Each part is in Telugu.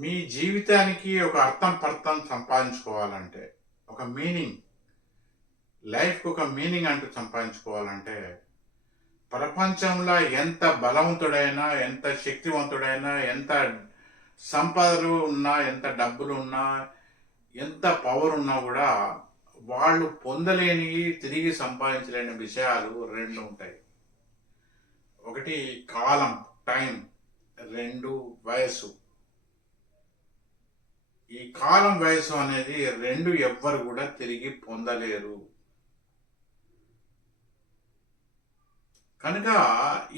మీ జీవితానికి ఒక అర్థం పర్థం సంపాదించుకోవాలంటే, ఒక మీనింగ్, లైఫ్‌కి ఒక మీనింగ్ అంటూ సంపాదించుకోవాలంటే, ప్రపంచంలో ఎంత బలవంతుడైనా, ఎంత శక్తివంతుడైనా, ఎంత సంపదలు ఉన్నా, ఎంత డబ్బులున్నా, ఎంత పవర్ ఉన్నా గూడా, వాళ్ళు పొందలేనివి, తిరిగి సంపాదించలేని విషయాలు 2 ఉంటాయి. ఒకటి కాలం, టైం. 2 వయస్సు. ఈ కాలం, వయస్సు అనేది 2 ఎవ్వరు కూడా తిరిగి పొందలేరు. కనుక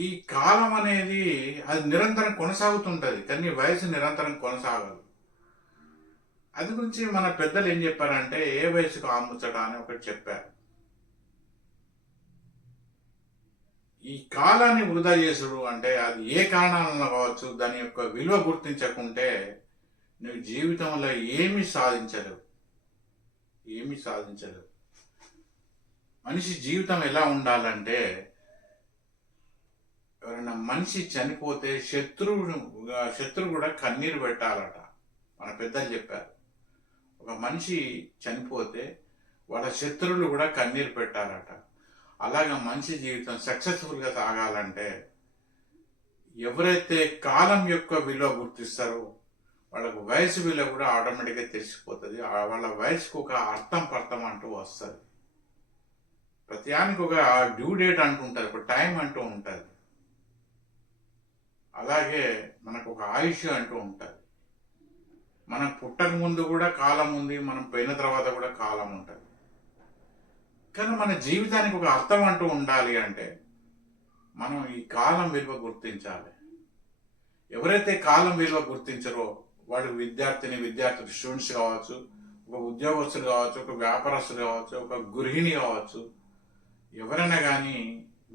ఈ కాలం అనేది అది నిరంతరం కొనసాగుతుంటది. కానీ వయసు నిరంతరం కొనసాగదు. అది గురించి మన పెద్దలు ఏం చెప్పారంటే, ఏ వయసుకు ఆ ముచ్చట అని ఒకటి చెప్పారు. ఈ కాలాన్ని వృధా చేసుడు అంటే అది ఏ కారణాలలో కావచ్చు, దాని యొక్క విలువ గుర్తించకుంటే నువ్వు జీవితంలో ఏమీ సాధించలేవు. ఏమీ సాధించలేవు. మనిషి జీవితం ఎలా ఉండాలంటే, ఎవరైనా మనిషి చనిపోతే శత్రువు కూడా కన్నీరు పెట్టాలట. మన పెద్దలు చెప్పారు. ఒక మనిషి చనిపోతే వాళ్ళ శత్రువులు కూడా కన్నీరు పెట్టారట. అలాగే మనిషి జీవితం సక్సెస్ఫుల్గా సాగాలంటే ఎవరైతే కాలం యొక్క విలువ గుర్తిస్తారో వాళ్ళకు వయసు విలువ కూడా ఆటోమేటిక్గా తెలిసిపోతుంది. వాళ్ళ వయసుకు ఒక అర్థం పర్థం అంటూ వస్తుంది. ప్రతిదానికి ఒక డ్యూ డేట్ అంటూ ఉంటుంది, ఒక టైం అంటూ ఉంటుంది. అలాగే మనకు ఒక ఆయుష్ అంటూ ఉంటుంది. మనం పుట్టక ముందు కూడా కాలం ఉంది, మనం పోయిన తర్వాత కూడా కాలం ఉంటుంది. కానీ మన జీవితానికి ఒక అర్థం అంటూ ఉండాలి అంటే మనం ఈ కాలం విలువ గుర్తించాలి. ఎవరైతే కాలం విలువ గుర్తించరో వాడు విద్యార్థులు స్టూడెంట్స్ కావచ్చు, ఒక ఉద్యోగస్తులు కావచ్చు, ఒక వ్యాపారస్తులు కావచ్చు, ఒక గృహిణి కావచ్చు, ఎవరైనా కానీ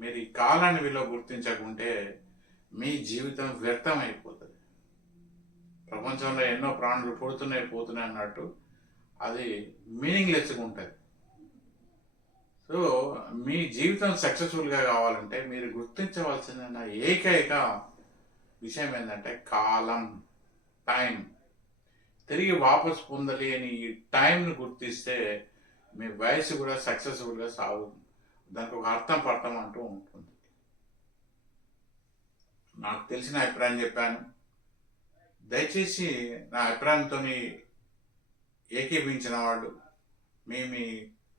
మీరు ఈ కాలాన్ని విలువ గుర్తించకుంటే మీ జీవితం వ్యర్థం అయిపోతుంది. ప్రపంచంలో ఎన్నో ప్రాణులు పోతున్నాయి అన్నట్టు అది మీనింగ్లెస్గా ఉంటుంది. సో మీ జీవితం సక్సెస్ఫుల్గా కావాలంటే మీరు గుర్తించవలసిన ఏకైక విషయం ఏంటంటే కాలం, టైం. తిరిగి వాపసు పొందలేని ఈ టైంను గుర్తిస్తే మీ వయసు కూడా సక్సెస్ఫుల్గా సాగుతుంది. దానికి ఒక అర్థం పర్థం అంటూ ఉంటుంది. నాకు తెలిసిన అభిప్రాయం చెప్పాను. దయచేసి నా అభిప్రాయంతో ఏకీభించిన వాళ్ళు మీ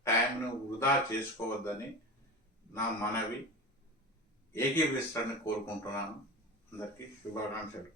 టైంను వృధా చేసుకోవద్దని నా మనవి. ఏకీభిస్తారని కోరుకుంటున్నాను. అందరికీ శుభాకాంక్షలు.